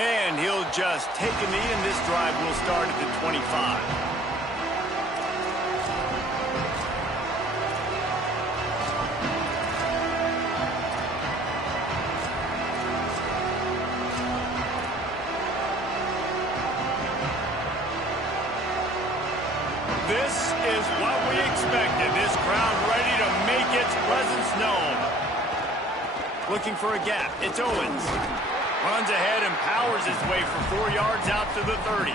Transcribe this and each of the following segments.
And he'll just take a knee, and this drive will start at the 25. This is what we expected. This crowd ready to make its presence known. Looking for a gap. It's Owens. Runs ahead and powers his way for 4 yards out to the 30.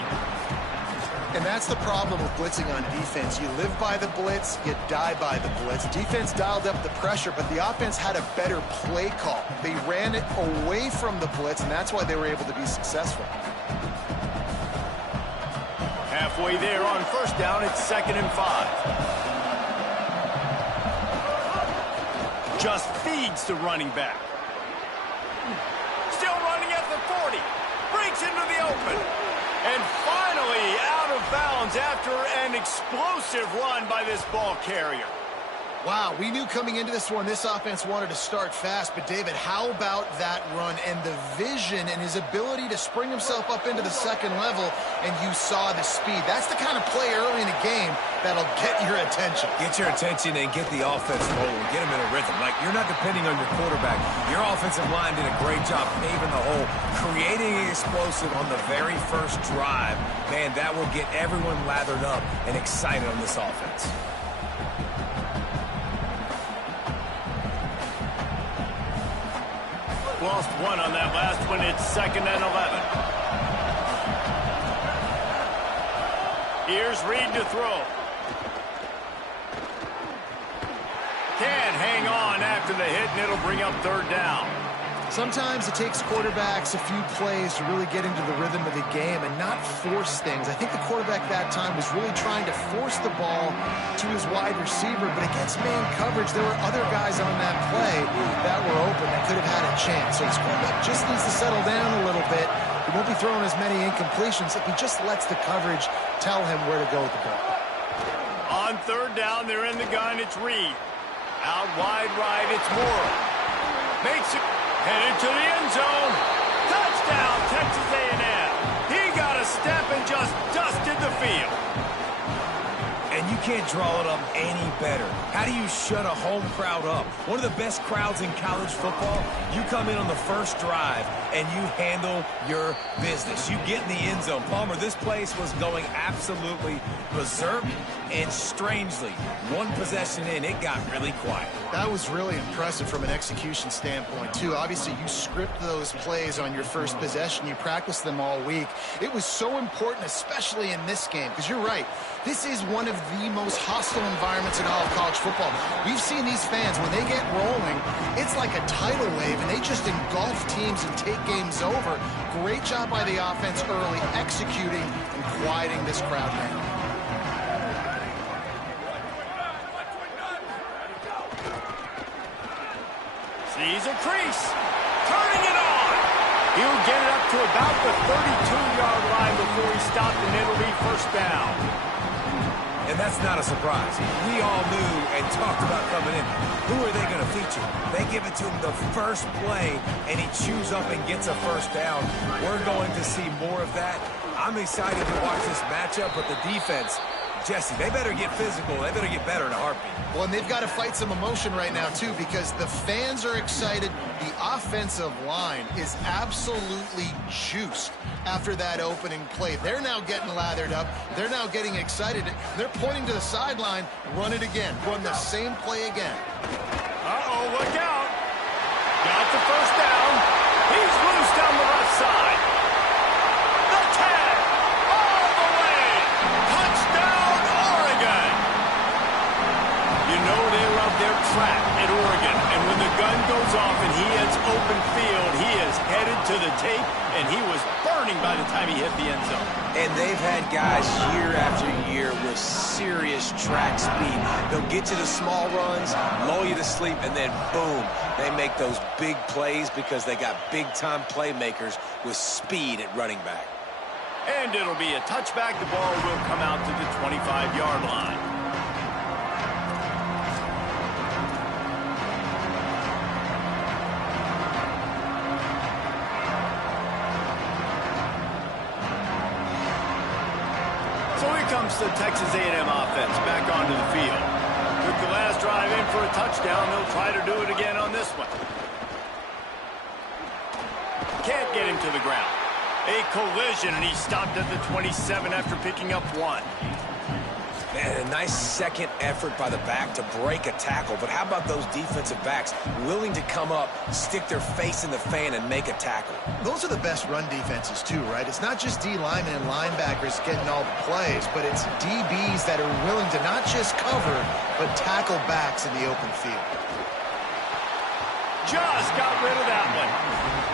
And that's the problem with blitzing on defense. You live by the blitz, you die by the blitz. Defense dialed up the pressure, but the offense had a better play call. They ran it away from the blitz, and that's why they were able to be successful. Halfway there on first down, it's 2nd and 5. Just feeds the running back. Still running at the 40. Breaks into the open. And finally out of bounds after an explosive run by this ball carrier. Wow, we knew coming into this one this offense wanted to start fast, but David, how about that run and the vision and his ability to spring himself up into the second level, and you saw the speed. That's the kind of play early in a game that'll get your attention. Get your attention and get the offense rolling. Get them in a rhythm. Like, you're not depending on your quarterback. Your offensive line did a great job paving the hole, creating an explosive on the very first drive. Man, that will get everyone lathered up and excited on this offense. Lost one on that last one. It's 2nd and 11. Here's Reed to throw. Can't hang on after the hit, and it'll bring up 3rd down. Sometimes it takes quarterbacks a few plays to really get into the rhythm of the game and not force things. I think the quarterback that time was really trying to force the ball to his wide receiver, but against man coverage, there were other guys on that play that were open that could have had a chance. So his quarterback just needs to settle down a little bit. He won't be throwing as many incompletions if he just lets the coverage tell him where to go with the ball. On 3rd down, they're in the gun. It's Reed. Out wide right, it's Moore. Makes it. Headed to the end zone. Touchdown, Texas A&M. He got a step and just dusted the field. And you can't draw it up any better. How do you shut a home crowd up? One of the best crowds in college football. You come in on the first drive and you handle your business. You get in the end zone. Palmer, this place was going absolutely berserk, and strangely, one possession in, it got really quiet. That was really impressive from an execution standpoint, too. Obviously, you script those plays on your first possession. You practice them all week. It was so important, especially in this game, because you're right. This is one of the most hostile environments in all of college football. We've seen these fans, when they get rolling, it's like a tidal wave, and they just engulf teams and take games over. Great job by the offense early, executing and quieting this crowd down. Sees a crease. Turning it on. He'll get it up to about the 32-yard line before he stopped, and it'll be 1st down. And that's not a surprise. We all knew and talked about coming in. Who are they going to feature? They give it to him the first play, and he chews up and gets a 1st down. We're going to see more of that. I'm excited to watch this matchup, but the defense, Jesse, they better get physical. They better get better in a heartbeat. Well, and they've got to fight some emotion right now, too, because the fans are excited. The offensive line is absolutely juiced after that opening play. They're now getting lathered up. They're now getting excited. They're pointing to the sideline. Run it again. Run the same play again. Uh-oh, look out. Got the 1st down. He's loose down the left side. The tag. All the way. Touchdown, Oregon. You know they love their trap at Oregon. And when the gun goes off and he hits open field, he is headed to the tape, and he was burning by the time he hit the end zone. And they've had guys year after year with serious track speed. They'll get you the small runs, lull you to sleep, and then boom, they make those big plays because they got big-time playmakers with speed at running back. And it'll be a touchback. The ball will come out to the 25-yard line. Here comes the Texas A&M offense back onto the field. Took the last drive in for a touchdown. They'll try to do it again on this one. Can't get him to the ground. A collision, and he stopped at the 27 after picking up 1. Man, a nice second effort by the back to break a tackle. But how about those defensive backs willing to come up, stick their face in the fan, and make a tackle? Those are the best run defenses, too, right? It's not just D linemen and linebackers getting all the plays, but it's DBs that are willing to not just cover, but tackle backs in the open field. Just got rid of that one.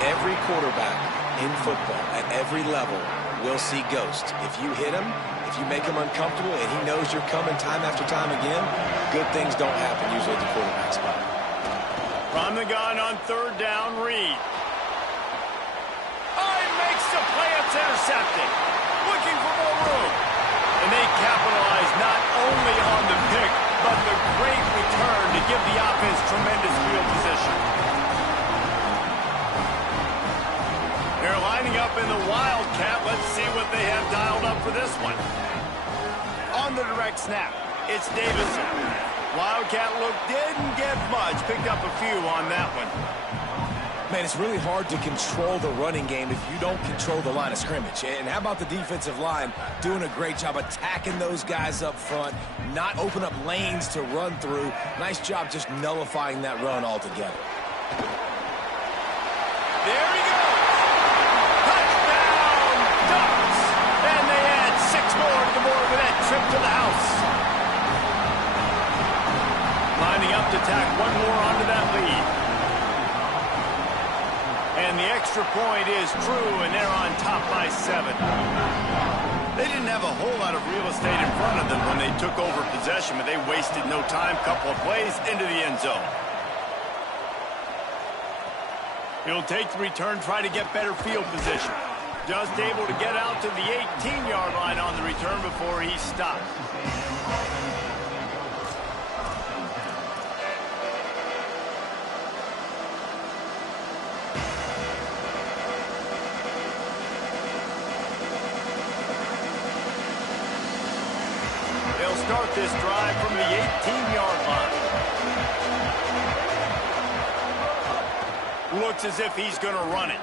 Every quarterback in football at every level will see ghosts. If you hit him, if you make him uncomfortable and he knows you're coming time after time again, good things don't happen usually at the quarterback spot. From the gun on 3rd down, Reed. Oh, he makes the play. It's intercepted. Looking for more room. And they capitalize not only on the pick, but the great return to give the offense tremendous field position. They're lining up in the Wildcat. Let's see what they have dialed up for this one. On the direct snap, it's Davison. Wildcat look didn't get much. Picked up a few on that one. Man, it's really hard to control the running game if you don't control the line of scrimmage. And how about the defensive line doing a great job attacking those guys up front, not open up lanes to run through. Nice job just nullifying that run altogether. There he goes. Touchdown, Ducks. And they add 6 more to the board with that trip to the house. Lining up to tack 1 more onto that lead. And the extra point is true, and they're on top by 7. They didn't have a whole lot of real estate in front of them when they took over possession, but they wasted no time. Couple of plays into the end zone. He'll take the return, try to get better field position. Just able to get out to the 18-yard line on the return before he stopped. They'll start this drive from the 18-yard line. Looks as if he's going to run it.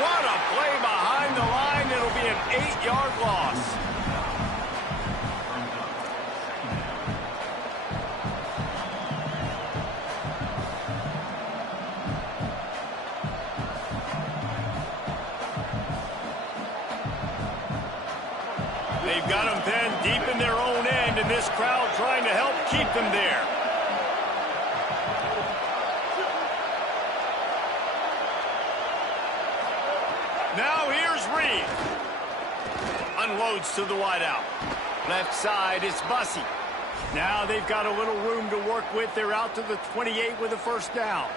What a play behind the line. It'll be an 8-yard loss. They've got them pinned deep in their own end, and this crowd trying to help keep them there. Now here's Reed. Unloads to the wideout. Left side, it's Bussey. Now they've got a little room to work with. They're out to the 28 with a first down.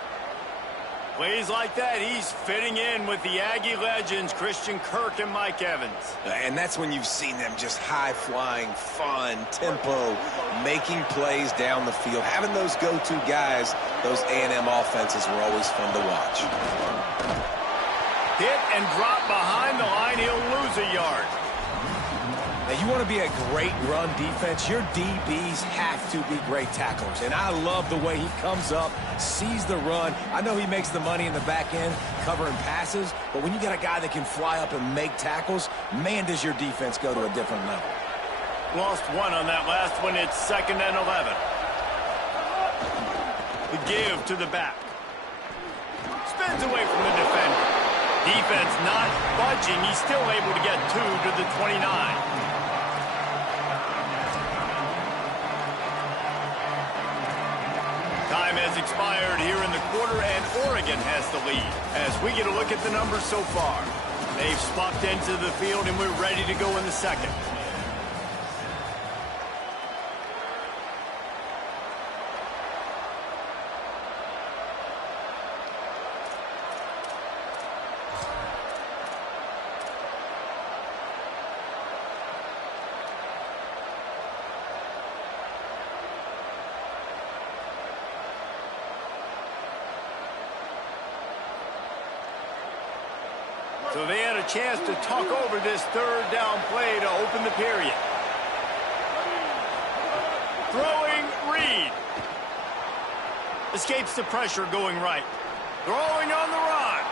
Plays like that, he's fitting in with the Aggie legends, Christian Kirk and Mike Evans. And that's when you've seen them just high-flying, fun, tempo, making plays down the field. Having those go-to guys, those A&M offenses were always fun to watch. Hit and drop behind the line, he'll lose a yard. Now, you want to be a great run defense, your DBs have to be great tacklers. And I love the way he comes up, sees the run. I know he makes the money in the back end covering passes, but when you got a guy that can fly up and make tackles, man, does your defense go to a different level. Lost 1 on that last one. It's 2nd and 11. The give to the back. Spins away from the defender. Defense not budging. He's still able to get 2 to the 29. Time has expired here in the quarter, and Oregon has the lead. As we get a look at the numbers so far, they've swapped into the field, and we're ready to go in the second. So they had a chance to talk over this third down play to open the period. Throwing Reed. Escapes the pressure going right. Throwing on the run.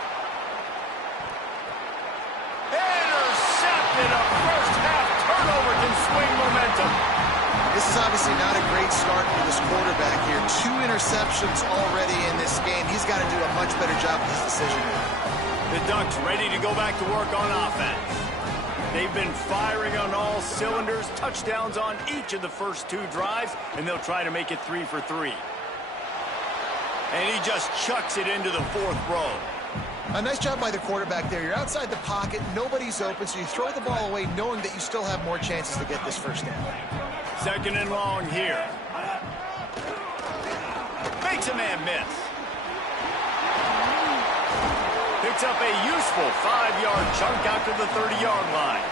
Intercepted. A first half turnover can swing momentum. This is obviously not a great start for this quarterback here. 2 interceptions already in this game. He's got to do a much better job with his decision-making. The Ducks ready to go back to work on offense. They've been firing on all cylinders, touchdowns on each of the first 2 drives, and they'll try to make it 3 for 3. And he just chucks it into the 4th row. A nice job by the quarterback there. You're outside the pocket, nobody's open, so you throw the ball away knowing that you still have more chances to get this first down. 2nd and long here. Makes a man miss. Picks up a useful 5-yard chunk out to the 30-yard line.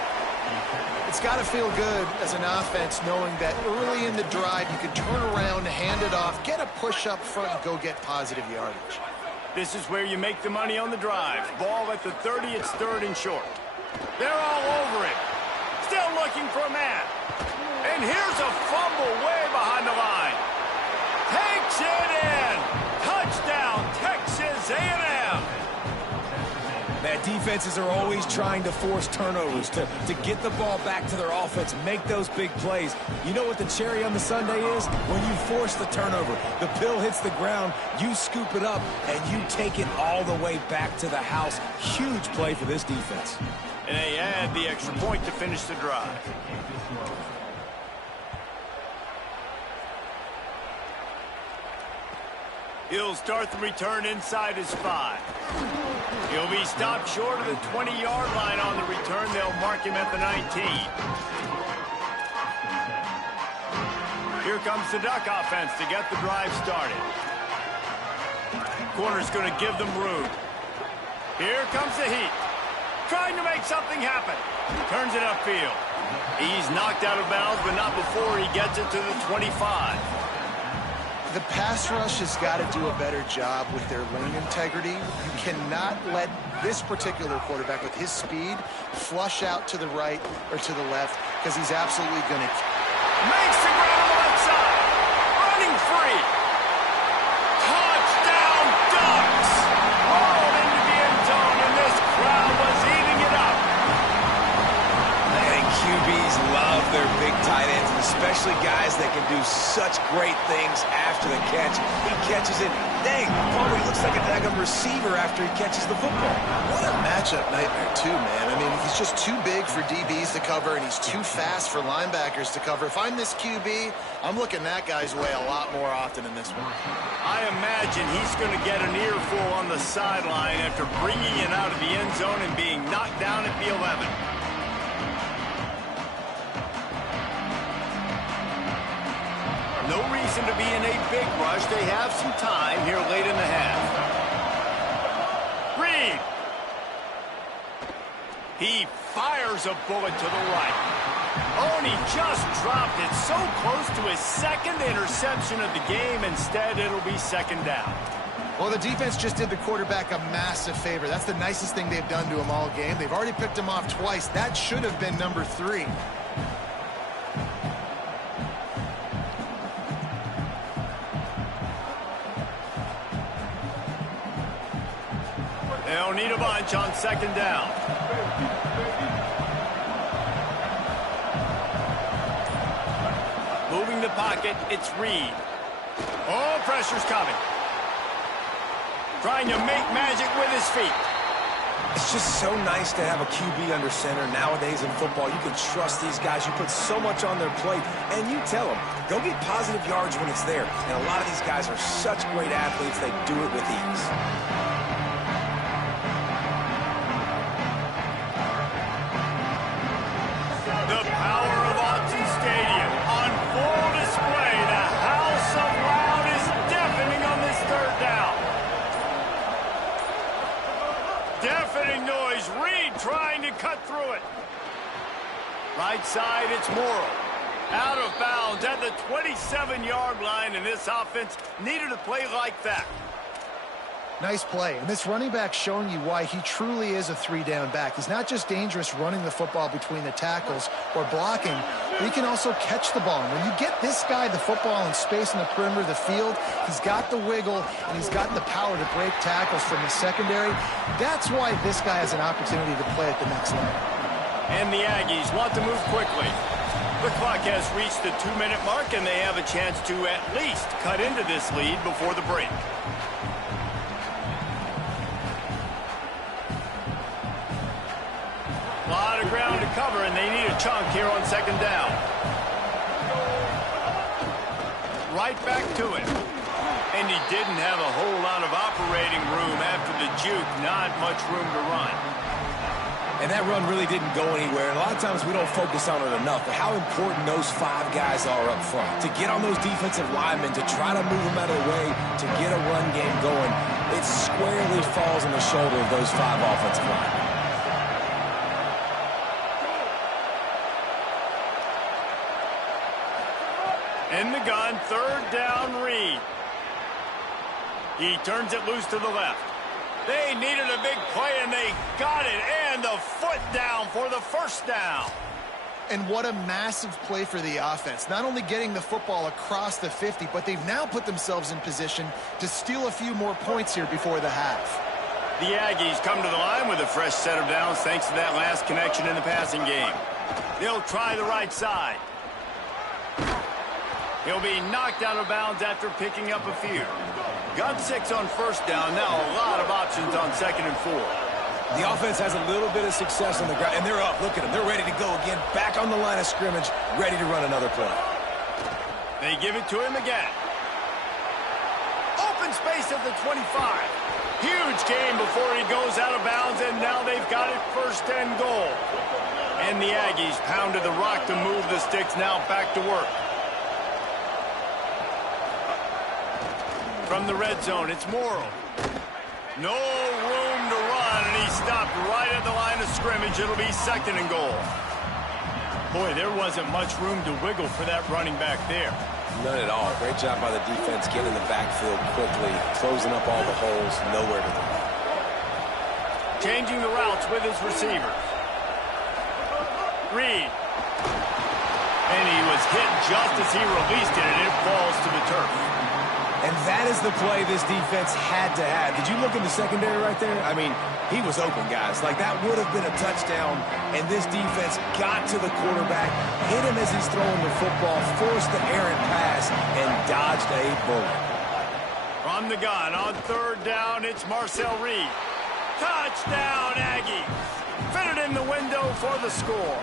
It's got to feel good as an offense knowing that early in the drive you can turn around, hand it off, get a push up front, and go get positive yardage. This is where you make the money on the drive. Ball at the 30, it's 3rd and short. They're all over it. Still looking for a man. And here's a fumble way behind the line. Takes it in. Touchdown, Texas A&M. Man, defenses are always trying to force turnovers to get the ball back to their offense, make those big plays. You know what the cherry on the sundae is? When you force the turnover, the pill hits the ground, you scoop it up, and you take it all the way back to the house. Huge play for this defense. And they add the extra point to finish the drive. He'll start the return inside his 5. He'll be stopped short of the 20-yard line on the return. They'll mark him at the 19. Here comes the Duck offense to get the drive started. Corner's going to give them room. Here comes the heat. Trying to make something happen. Turns it upfield. He's knocked out of bounds, but not before he gets it to the 25. The pass rush has got to do a better job with their lane integrity. You cannot let this particular quarterback, with his speed, flush out to the right or to the left, because he's absolutely going to... Makes the grab on the left side. Running free. Touchdown, Ducks. Rolled into the end zone, and this crowd was eating it up. I think QBs love their big tight ends, and especially guys that can do such great things after the catch. He catches it. Dang, probably looks like a daggum receiver after he catches the football. What a matchup nightmare, too, man. I mean, he's just too big for DBs to cover, and he's too fast for linebackers to cover. If I'm this QB, I'm looking that guy's way a lot more often in this one. I imagine he's going to get an earful on the sideline after bringing it out of the end zone and being knocked down at the 11. No reason to be in a big rush. They have some time here late in the half. Reed. He fires a bullet to the right. Oh, and he just dropped it so close to his 2nd interception of the game. Instead, it'll be 2nd down. Well, the defense just did the quarterback a massive favor. That's the nicest thing they've done to him all game. They've already picked him off twice. That should have been number 3. They'll need a bunch on 2nd down. Moving the pocket, it's Reed. Oh, pressure's coming. Trying to make magic with his feet. It's just so nice to have a QB under center. Nowadays in football, you can trust these guys. You put so much on their plate, and you tell them, go get positive yards when it's there. And a lot of these guys are such great athletes, they do it with ease. The power of Autzen Stadium on full display. The house of loud is deafening on this 3rd down. Deafening noise. Reed trying to cut through it. Right side, it's Morrow. Out of bounds at the 27-yard line, and this offense needed a play like that. Nice play. And this running back showing you why he truly is a three-down back. He's not just dangerous running the football between the tackles or blocking, but he can also catch the ball. And when you get this guy the football in space in the perimeter of the field, he's got the wiggle and he's got the power to break tackles from the secondary. That's why this guy has an opportunity to play at the next level. And the Aggies want to move quickly. The clock has reached the 2-minute mark, and they have a chance to at least cut into this lead before the break. A lot of ground to cover, and they need a chunk here on second down. Right back to it. And he didn't have a whole lot of operating room after the juke. Not much room to run. And that run really didn't go anywhere. And a lot of times we don't focus on it enough, but how important those 5 guys are up front. To get on those defensive linemen, to try to move them out of the way, to get a run game going, it squarely falls on the shoulder of those 5 offensive linemen. In the gun, third down, Reed. He turns it loose to the left. They needed a big play, and they got it. And the foot down for the first down. And what a massive play for the offense. Not only getting the football across the 50, but they've now put themselves in position to steal a few more points here before the half. The Aggies come to the line with a fresh set of downs thanks to that last connection in the passing game. They'll try the right side. He'll be knocked out of bounds after picking up a few. Got 6 on first down. Now a lot of options on second and 4. The offense has a little bit of success on the ground, and they're up. Look at them. They're ready to go again. Back on the line of scrimmage, ready to run another play. They give it to him again. Open space at the 25. Huge game before he goes out of bounds, and now they've got it first and goal. And the Aggies pounded the rock to move the sticks. Now back to work. From the red zone, it's Morrow. No room to run, and he stopped right at the line of scrimmage. It'll be second and goal. Boy, there wasn't much room to wiggle for that running back there. None at all. Great job by the defense getting in the backfield quickly, closing up all the holes, nowhere to go. Changing the routes with his receivers. Reed. And he was hit just as he released it, and it falls to the turf. And that is the play this defense had to have. Did you look in the secondary right there? I mean, he was open, guys. Like, that would have been a touchdown, and this defense got to the quarterback, hit him as he's throwing the football, forced the errant pass, and dodged a bullet. From the gun, on third down, it's Marcel Reed. Touchdown, Aggies. Fitted in the window for the score.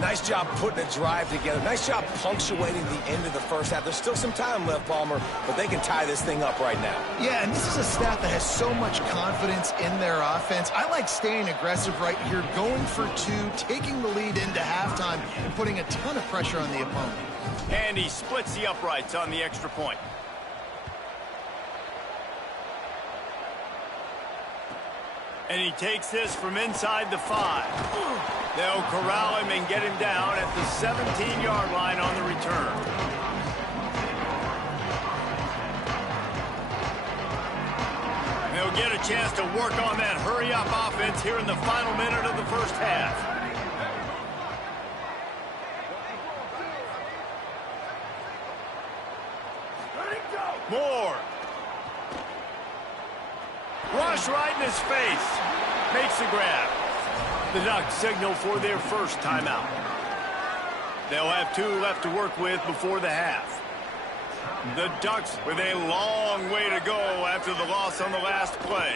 Nice job putting a drive together. Nice job punctuating the end of the first half. There's still some time left, Palmer, but they can tie this thing up right now. Yeah, and this is a staff that has so much confidence in their offense. I like staying aggressive right here, going for 2, taking the lead into halftime, and putting a ton of pressure on the opponent. And he splits the uprights on the extra point. And he takes this from inside the 5. They'll corral him and get him down at the 17-yard line on the return. They'll get a chance to work on that hurry-up offense here in the final minute of the first half. Moore. Rush right in his face. Makes the grab. The Ducks signal for their first timeout. They'll have 2 left to work with before the half. The Ducks with a long way to go after the loss on the last play.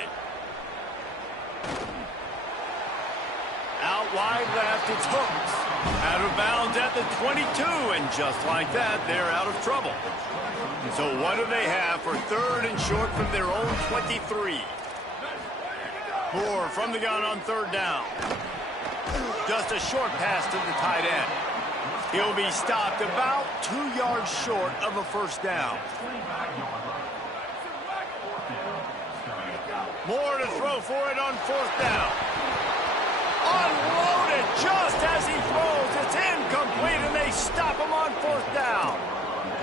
Out wide left, it's Hooks. Out of bounds at the 22, and just like that, they're out of trouble. So what do they have for third and short from their own 23? Moore from the gun on third down. Just a short pass to the tight end. He'll be stopped about 2 yards short of a first down. Moore to throw for it on fourth down. Unloaded just as he throws. It's incomplete, and they stop him on fourth down.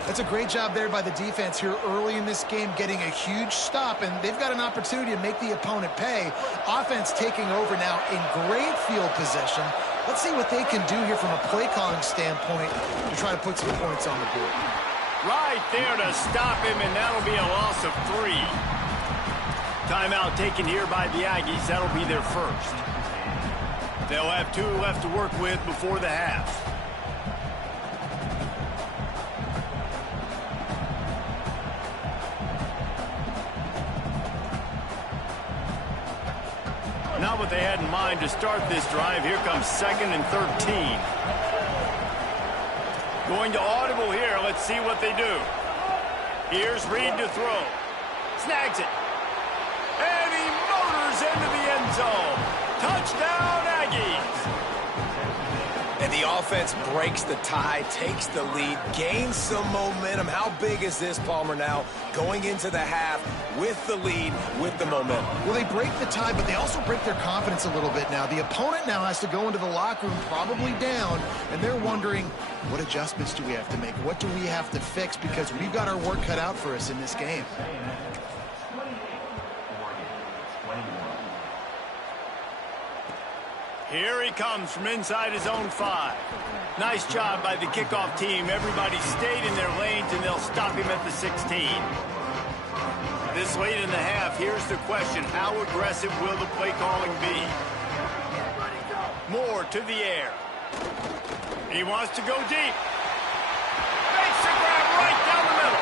That's a great job there by the defense here early in this game, getting a huge stop, and they've got an opportunity to make the opponent pay. Offense taking over now in great field possession. Let's see what they can do here from a play calling standpoint to try to put some points on the board. Right there to stop him, and that'll be a loss of 3. Timeout taken here by the Aggies. That'll be their first. They'll have 2 left to work with before the half. Not what they had in mind to start this drive. Here comes 2nd and 13. Going to audible here. Let's see what they do. Here's Reed to throw. Snags it. And he motors into the end zone. Touchdown, Aggies. And the offense breaks the tie, takes the lead, gains some momentum. How big is this, Palmer, now going into the half with the lead, with the momentum? Well, they break the tie, but they also break their confidence a little bit now. The opponent now has to go into the locker room probably down, and they're wondering, what adjustments do we have to make? What do we have to fix? Because we've got our work cut out for us in this game. Here he comes from inside his own 5. Nice job by the kickoff team. Everybody stayed in their lanes, and they'll stop him at the 16. This late in the half, here's the question. How aggressive will the play calling be? Moore to the air. He wants to go deep. Makes the grab right down the middle.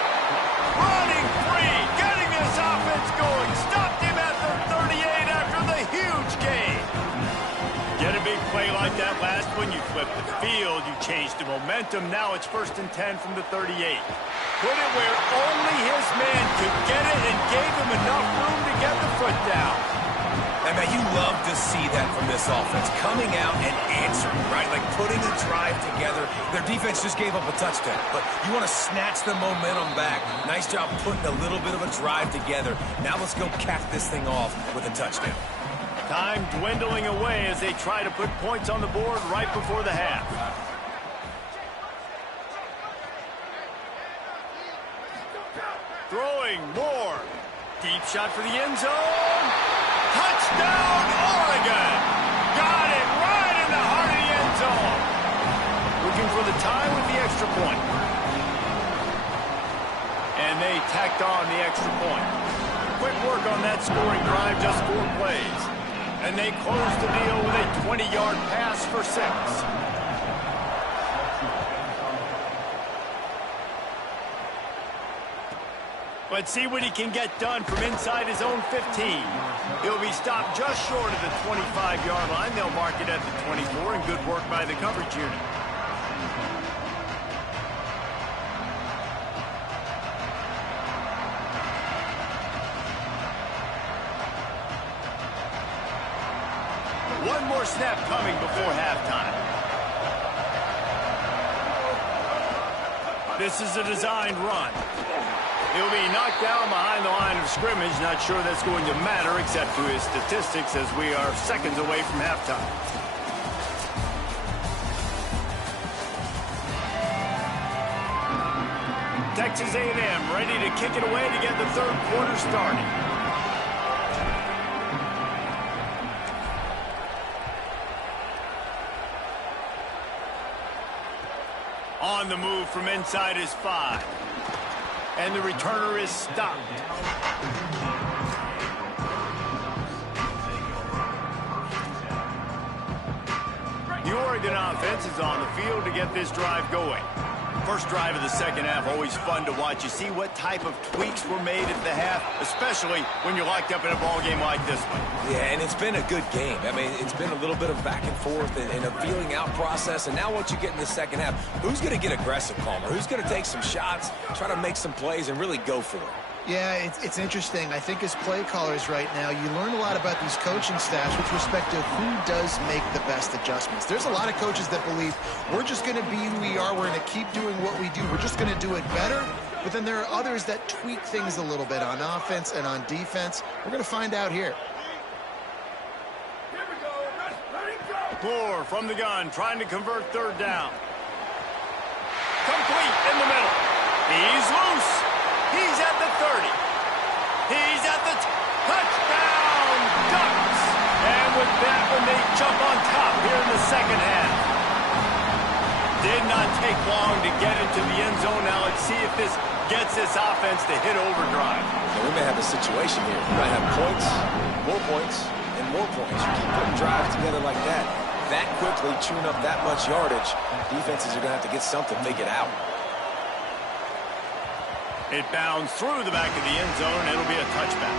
Running free, getting this offense going. Stopped him at the 38 after the huge gain. Get a big play like that last one, you flip the field, you change the momentum. Now it's 1st and 10 from the 38. Put it where only his man could get it and gave him enough room to get the foot down. And man, you love to see that from this offense, coming out and answering, right? Like putting a drive together. Their defense just gave up a touchdown, but you want to snatch the momentum back. Nice job putting a little bit of a drive together. Now let's go cap this thing off with a touchdown. Time dwindling away as they try to put points on the board right before the half. Throwing Moore. Deep shot for the end zone. Touchdown, Oregon. Got it right in the heart of the end zone. Looking for the tie with the extra point. And they tacked on the extra point. Quick work on that scoring drive, just 4 plays. And they close the deal with a 20-yard pass for 6. Let's see what he can get done from inside his own 15. He'll be stopped just short of the 25-yard line. They'll mark it at the 24, and good work by the coverage unit. One more snap coming before halftime. This is a designed run. He'll be knocked down behind the line of scrimmage. Not sure that's going to matter except to his statistics as we are seconds away from halftime. Texas A&M ready to kick it away to get the 3rd quarter started. On the move from inside his 5. And the returner is stopped. The Oregon offense is on the field to get this drive going. First drive of the second half, always fun to watch. You see what type of tweaks were made at the half, especially when you're locked up in a ball game like this one. Yeah, and it's been a good game. I mean, it's been a little bit of back and forth and a feeling out process. And now once you get in the second half, who's going to get aggressive, Palmer? Who's going to take some shots, try to make some plays, and really go for it? Yeah, it's interesting. I think as play callers right now, you learn a lot about these coaching staffs with respect to who does make the best adjustments. There's a lot of coaches that believe we're just going to be who we are. We're going to keep doing what we do. We're just going to do it better. But then there are others that tweak things a little bit on offense and on defense. We're going to find out here. Moore from the gun, trying to convert 3rd down. Complete in the middle. He's loose. He's at the 30. He's at the touchdown, Ducks. And with that one, they jump on top here in the second half. Did not take long to get into the end zone. Now let's see if this gets this offense to hit overdrive. So we may have a situation here. We might have points, and more points. You keep putting drives together like that quickly, chewing up that much yardage, defenses are going to have to get something figured out. It bounds through the back of the end zone. It'll be a touchback.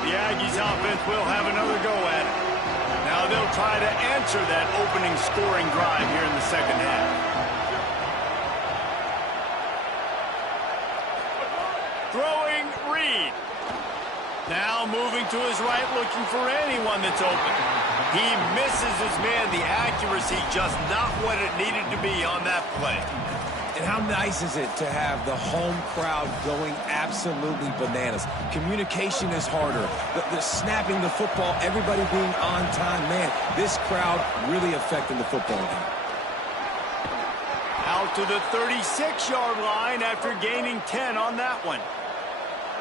The Aggies offense will have another go at it. Now they'll try to answer that opening scoring drive here in the second half. Throwing Reed. Now moving to his right, looking for anyone that's open. He misses his man. The accuracy just not what it needed to be on that play. And how nice is it to have the home crowd going absolutely bananas? Communication is harder. The snapping the football, everybody being on time. Man, this crowd really affecting the football game. Out to the 36-yard line after gaining 10 on that one.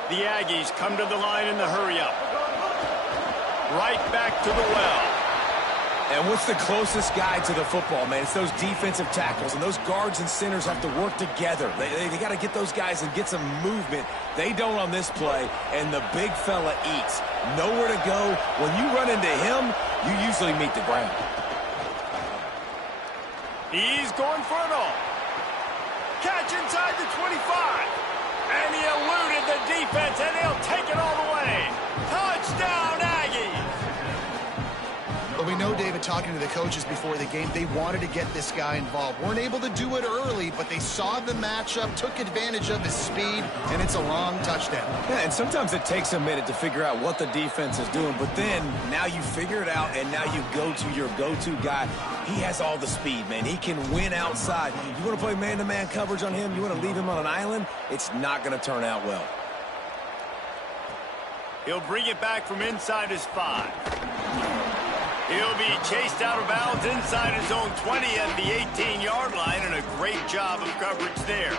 The Aggies come to the line in the hurry-up. Right back to the well. And what's the closest guy to the football, man? It's those defensive tackles, and those guards and centers have to work together. They got to get those guys and get some movement. They don't on this play, and the big fella eats. Nowhere to go. When you run into him, you usually meet the ground. He's going for it all. Catch inside the 25. And he eluded the defense, and he'll take it all the way. Touchdown, Aggies! Well, we know, David, talking to the coaches before the game, they wanted to get this guy involved. Weren't able to do it early, but they saw the matchup, took advantage of his speed, and it's a long touchdown. Yeah, and sometimes it takes a minute to figure out what the defense is doing, but then now you figure it out, and now you go to your go-to guy. He has all the speed, man. He can win outside. You want to play man-to-man coverage on him? You want to leave him on an island? It's not going to turn out well. He'll bring it back from inside his 5. He'll be chased out of bounds inside his own 20 at the 18-yard line, and a great job of coverage there.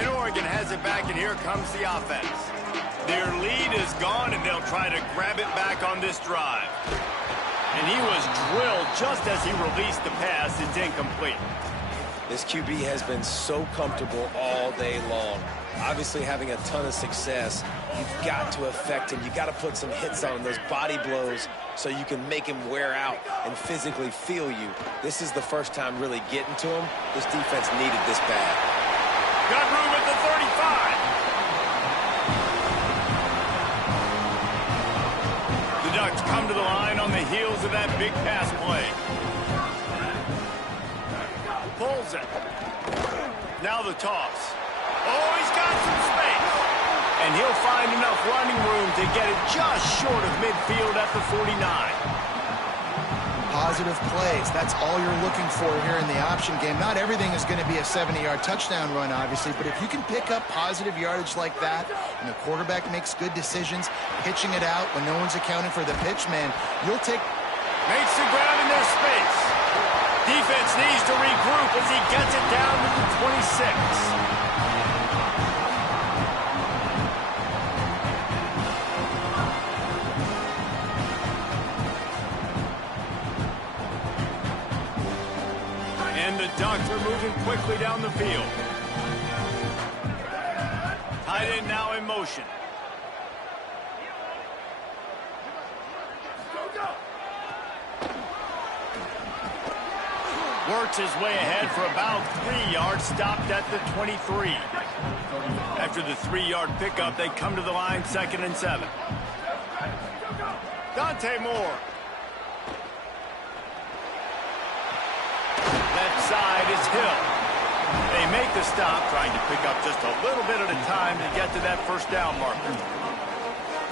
And Oregon has it back, and here comes the offense. Their lead is gone, and they'll try to grab it back on this drive. And he was drilled just as he released the pass. It's incomplete. This QB has been so comfortable all day long. Obviously having a ton of success. You've got to affect him. You've got to put some hits on him, those body blows, so you can make him wear out and physically feel you. This is the first time really getting to him. This defense needed this bad. Got room at the 35. The Ducks come to the line on the heels of that big pass play. Pulls it. Now the toss. Oh, he's got some space. And he'll find enough running room to get it just short of midfield at the 49. Positive plays. That's all you're looking for here in the option game. Not everything is going to be a 70-yard touchdown run, obviously, but if you can pick up positive yardage like that, and the quarterback makes good decisions, pitching it out when no one's accounting for the pitch, man, you'll take... Makes the ground in their space. Defense needs to regroup as he gets it down to the 26. And the Ducks are moving quickly down the field. Tight end now in motion. Works his way ahead for about 3 yards, stopped at the 23. After the 3-yard pickup, they come to the line, 2nd and 7. Dante Moore. Left side is Hill. They make the stop, trying to pick up just a little bit at a time to get to that first down marker.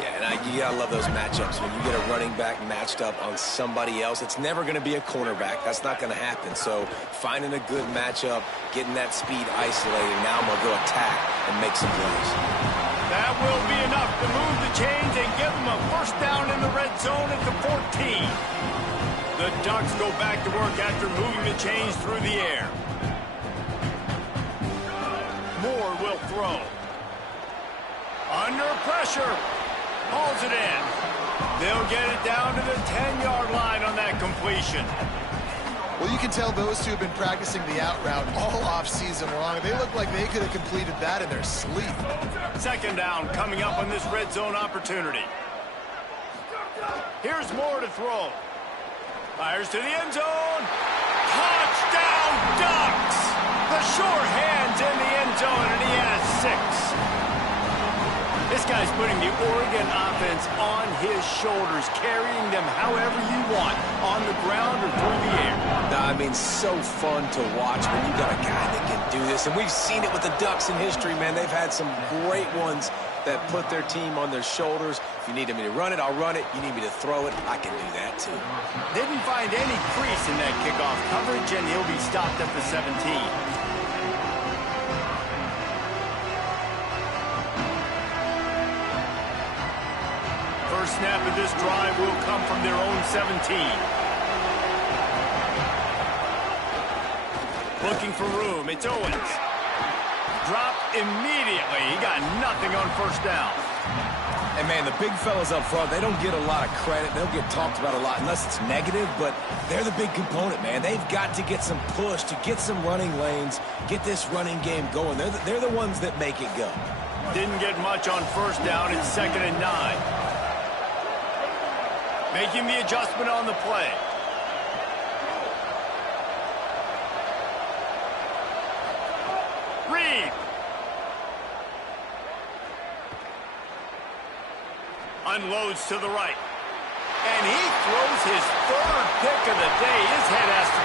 Yeah, You gotta love those matchups. When you get a running back matched up on somebody else, it's never going to be a cornerback. That's not going to happen. So finding a good matchup, getting that speed isolated, now I'm going to go attack and make some plays. That will be enough to move the chains and give them a first down in the red zone at the 14. The Ducks go back to work after moving the chains through the air. Moore will throw. Under pressure. Hauls it in. They'll get it down to the 10-yard line on that completion. Well, you can tell those two have been practicing the out route all off-season long. They look like they could have completed that in their sleep. Second down coming up on this red zone opportunity. Here's Moore to throw. Fires to the end zone. Touchdown, Ducks! The sure hands in the end zone, and he has 6. This guy's putting the Oregon offense on his shoulders, carrying them however you want, on the ground or through the air. I mean, so fun to watch when you got a guy that can do this. And we've seen it with the Ducks in history, man. They've had some great ones that put their team on their shoulders. If you need me to run it, I'll run it. You need me to throw it, I can do that too. Didn't find any crease in that kickoff coverage, and he'll be stopped at the 17. First snap of this drive will come from their own 17. Looking for room. It's Owens. Drop immediately. He got nothing on first down. And, man, the big fellas up front, they don't get a lot of credit. They'll get talked about a lot unless it's negative, but they're the big component, man. They've got to get some push, to get some running lanes, get this running game going. They're the ones that make it go. Didn't get much on first down. It's 2nd and 9. Making the adjustment on the play. Reed. Unloads to the right. And he throws his 3rd pick of the day. His head has to be